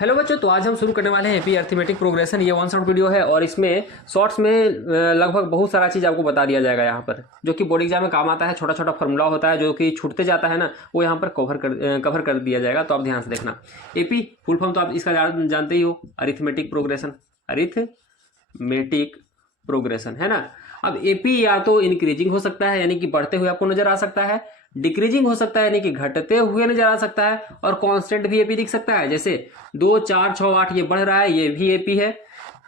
Hello बच्चों, तो आज हम शुरू करने वाले हैं एपी अरिथमेटिक प्रोग्रेशन। ये वन शॉट वीडियो है और इसमें शॉर्ट्स में लगभग बहुत सारा चीज़ आपको बता दिया जाएगा यहाँ पर, जो कि बोर्ड एग्जाम में काम आता है। छोटा छोटा फॉर्मूला होता है जो कि छूटते जाता है ना, वो यहाँ पर कवर कर दिया जाएगा। तो आप ध्यान से देखना। एपी फुल फॉर्म तो आप इसका जानते ही हो, अरिथमेटिक प्रोग्रेशन। अरिथमेटिक प्रोग्रेशन है ना। अब एपी या तो इंक्रीजिंग हो सकता है यानी कि बढ़ते हुए आपको नजर आ सकता है, डिक्रीजिंग हो सकता है यानी कि घटते हुए नजर आ सकता है, और कांस्टेंट भी एपी दिख सकता है। जैसे 2 4 6 8 ये बढ़ रहा है, ये भी एपी है।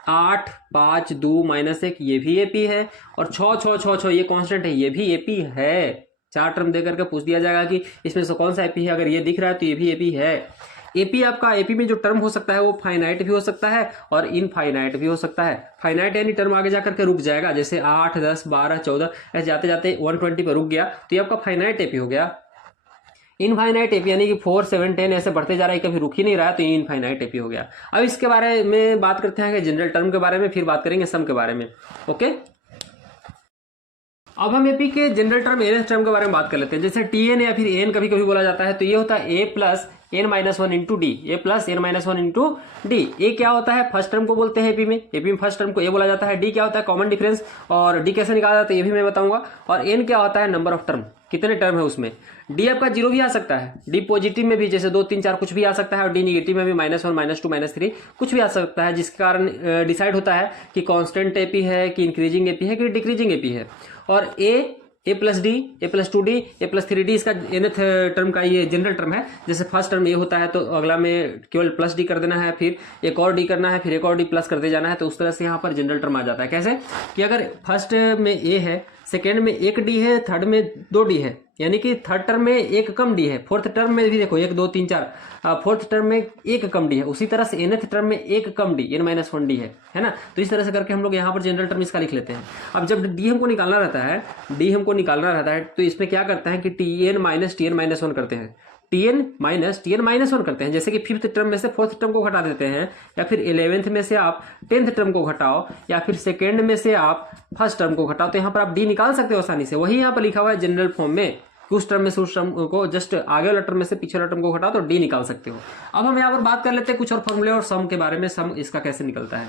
8 5 2 -1 ये भी एपी है। और 6 6 6 6 ये कांस्टेंट है, ये भी एपी है। 4 टर्म देकर के पूछ दिया जाएगा कि इसमें से कौन सा एपी है। अगर ये दिख रहा है तो ये भी एपी है। एपी आपका, एपी में जो टर्म हो सकता है वो फाइनाइट भी हो सकता है और इनफाइनाइट भी हो सकता है। फाइनाइट यानी टर्म आगे जाकर के रुक जाएगा, जैसे 8 10 12 14 ऐसे जाते जाते 120 पर रुक गया तो ये आपका फाइनाइट एपी हो गया। इनफाइनाइट एपी यानी कि 4 7 10 ऐसे बढ़ते जा रहा है, कभी रुक ही नहीं रहा है, तो ये इनफाइनाइट एपी हो गया। अब इसके बारे में बात करते हैं जनरल टर्म के बारे में, फिर बात करेंगे सम के बारे में। ओके, अब हम एपी के जनरल टर्म एनएस टर्म के बारे में बात कर लेते हैं। जैसे टी एन या फिर एन कभी कभी बोला जाता है, तो ये होता है a plus n minus one into d. A plus n minus one into d. A क्या होता है, फर्स्ट टर्म को बोलते हैं एपी में। एपी में फर्स्ट टर्म को ए बोला जाता है। डी क्या होता है, कॉमन डिफरेंस। और डी कैसे निकाला जाता है ये भी मैं बताऊंगा। और एन क्या होता है, नंबर ऑफ टर्म, कितने टर्म है उसमें। डी आपका जीरो भी आ सकता है, डी पॉजिटिव में भी जैसे 2 3 4 कुछ भी आ सकता है, और डी निगेटिव में भी -1 -2 -3 कुछ भी आ सकता है, जिसके कारण डिसाइड होता है कि कांस्टेंट एपी है कि इंक्रीजिंग एपी है कि डिक्रीजिंग एपी है। और ए plus D, a plus 2D, A plus 3D इसका nth टर्म का ये जनरल टर्म है। जैसे फर्स्ट टर्म ए होता है तो अगला में केवल प्लस डी कर देना है, फिर एक और डी करना है, फिर एक और डी प्लस करते जाना है। तो उस तरह से यहाँ पर जनरल टर्म आ जाता है। कैसे कि अगर फर्स्ट में ए है, सेकेंड में 1 डी है, थर्ड में 2 डी है, यानी कि थर्ड टर्म में एक कम डी है, फोर्थ टर्म में भी देखो 1 2 3 4, फोर्थ टर्म में एक कम डी है, उसी तरह से nth टर्म में एक कम डी n-1 डी है ना। तो इस तरह से करके हम लोग यहाँ पर जनरल टर्म इसका लिख लेते हैं। अब जब डी हमको निकालना रहता है तो इसमें क्या करते हैं कि tn माइनस -1 करते हैं। tn माइनस 1 करते हैं। जैसे कि फिफ्थ टर्म में से फोर्थ टर्म को घटा देते हैं, या फिर 11th में से आप 10th टर्म को घटाओ, या फिर सेकेंड में से आप फर्स्ट टर्म को घटाओ, तो यहाँ पर आप डी निकाल सकते हो आसानी से। वही यहाँ पर लिखा हुआ है जनरल फॉर्म में, उस टर्म में से उस टर्म को जस्ट आगे वाला टर्म में से पीछे वाला टर्म को घटाओ तो डी निकाल सकते हो। अब हम यहाँ पर बात कर लेते हैं कुछ और फॉर्मूले और सम के बारे में। सम इसका कैसे निकलता है,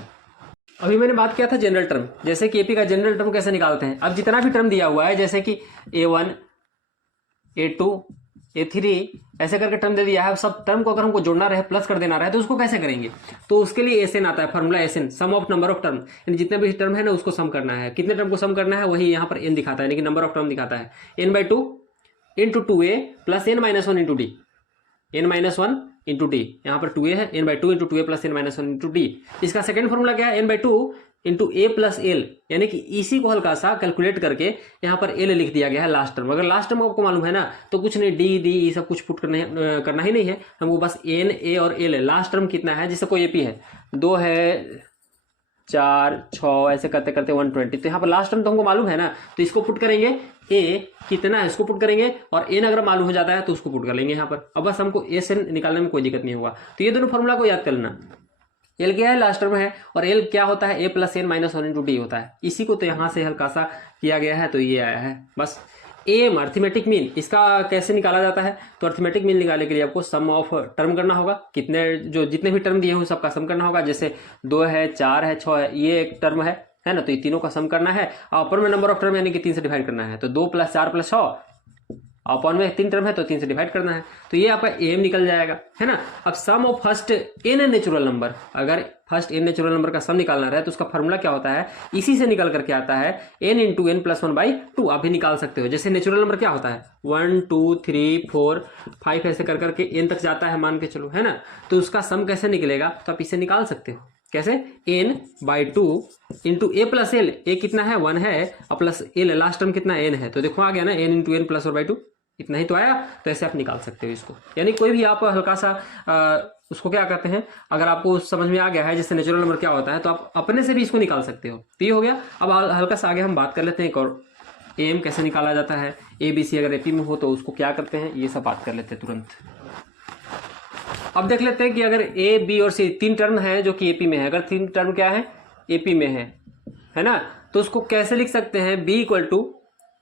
अभी मैंने बात किया था जनरल टर्म, जैसे कि एपी का जनरल टर्म कैसे निकालते हैं। अब जितना भी टर्म दिया हुआ है, जैसे कि A1 A2 A3 ऐसे करके टर्म दे दिया है, सब टर्म को अगर हमको जोड़ना रहे, प्लस कर देना रहे, तो उसको कैसे करेंगे। तो उसके लिए एसएन आता है, formula SN, sum of number of term, यानी जितने भी टर्म है ना उसको सम करना है। कितने टर्म को सम करना है वही यहाँ पर एन दिखाता है, यानी कि नंबर ऑफ टर्म दिखाता है। n/2 into 2a plus n-1 into D, n-1 into D, यहाँ पर 2a है, n/2 into 2a plus n-1 into D. इसका सेकंड फॉर्मूला क्या है, n/2 इंटू ए प्लस एल, यानी कि इसी को हल्का सा कैलकुलेट करके यहाँ पर एल लिख दिया गया है लास्ट टर्म। अगर लास्ट टर्म आपको मालूम है ना तो कुछ नहीं, डी डी ये सब कुछ पुट करना ही नहीं है हमको, बस एन ए और एल है। लास्ट टर्म कितना है, जैसे कोई एपी है 2 है 4 6 ऐसे करते करते 120, तो यहाँ पर लास्ट टर्म तो हमको मालूम है ना, तो इसको पुट करेंगे। ए कितना है इसको पुट करेंगे, और एन अगर मालूम हो जाता है तो उसको पुट कर लेंगे यहाँ पर। अब बस हमको एस एन निकालने में कोई दिक्कत नहीं होगा। तो ये दोनों फॉर्मूला को याद कर लेना। एल क्या है, लास्ट टर्म है, और एल क्या होता है, a plus n-1 into D होता है। इसी को तो यहाँ से हल्का सा किया गया है, तो ये आया है बस। एम अर्थमेटिक मीन, इसका कैसे निकाला जाता है, तो अर्थमेटिक मीन निकालने के लिए आपको सम ऑफ टर्म करना होगा। जितने भी टर्म दिए हैं सबका सम करना होगा। जैसे 2 है 4 है 6 है, ये एक टर्म है ना, तो ये तीनों का सम करना है। अपर में नंबर ऑफ टर्म यानी कि 3 से डिवाइड करना है, तो 2 + 4 + 6, अपॉन में 3 टर्म है तो 3 से डिवाइड करना है, तो ये आपका एम निकल जाएगा, है ना। अब sum of first n natural number, अगर फर्स्ट एन नेचुरल नंबर का सम निकालना रहे तो उसका फॉर्मूला क्या होता है, इसी से निकल करके आता है n इंटू n प्लस 1/2। आप भी निकाल सकते हो। जैसे नेचुरल नंबर क्या होता है 1 2 3 4 5 ऐसे कर करके n तक जाता है मान के चलो, है ना। तो उसका सम कैसे निकलेगा, तो आप इसे निकाल सकते हो। कैसे, n/2 इंटू ए प्लस एल, ए कितना है 1 है, और प्लस एल लास्ट टर्म कितना n है, तो देखो आ गया ना, n इंटू n प्लस 1/2, इतना ही तो आया। तो ऐसे आप निकाल सकते हो इसको, यानी कोई भी आप हल्का सा उसको क्या कहते हैं, अगर आपको समझ में आ गया है जैसे नेचुरल नंबर क्या होता है, तो आप अपने से भी इसको निकाल सकते हो। तो ये हो गया। अब हल्का सा आगे हम बात कर लेते हैं एक और, एम कैसे निकाला जाता है, ए बी सी अगर एपी में हो तो उसको क्या करते हैं, ये सब बात कर लेते हैं तुरंत। अब देख लेते हैं कि अगर ए बी और सी 3 टर्म है जो कि एपी में है, अगर 3 टर्म क्या है एपी में है ना, तो उसको कैसे लिख सकते हैं, B equal to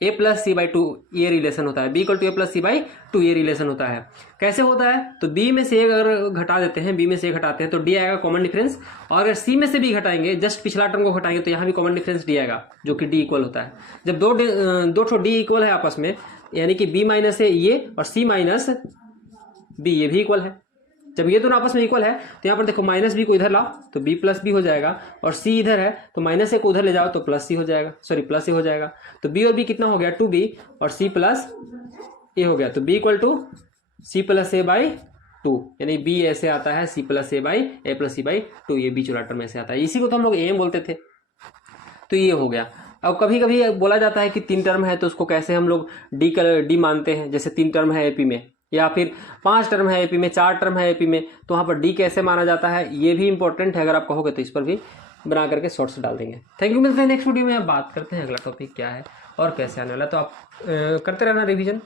A plus C by two ये रिलेशन होता है, B equal to A plus C by two ये रिलेशन होता है। कैसे होता है, तो बी में से अगर घटा देते हैं, बी में से घटाते हैं तो डी आएगा कॉमन डिफरेंस, और अगर सी में से भी घटाएंगे, जस्ट पिछला टर्म को घटाएंगे तो यहाँ भी कॉमन डिफरेंस डी आएगा, जो कि डी इक्वल होता है। जब दो ठो डी इक्वल है आपस में, यानी कि बी माइनस ए ये और सी माइनस बी ये भी इक्वल है, जब ये दोनों आपस में इक्वल है तो यहाँ पर देखो माइनस बी को इधर लाओ तो बी प्लस बी हो जाएगा, और सी इधर है तो माइनस ए को उधर ले जाओ तो प्लस सी हो जाएगा, सॉरी प्लस ए हो जाएगा। तो बी और बी कितना हो गया, 2b, और सी प्लस ए हो गया, तो B equal to C plus A by 2, यानी बी ऐसे आता है C plus A by A plus C by 2, ये बीच वाला टर्म ऐसे आता है, इसी को तो हम लोग एम बोलते थे। तो ये हो गया। अब कभी कभी बोला जाता है कि 3 टर्म है तो उसको कैसे हम लोग डी मानते हैं, जैसे 3 टर्म है एपी में, या फिर 5 टर्म है एपी में, 4 टर्म है एपी में, तो वहाँ पर डी कैसे माना जाता है, ये भी इंपॉर्टेंट है। अगर आप कहोगे तो इस पर भी बना करके शॉर्ट्स डाल देंगे। थैंक यू, मिलते हैं नेक्स्ट वीडियो में। आप बात करते हैं अगला टॉपिक क्या है और कैसे आने वाला है, तो आप करते रहना रिवीजन।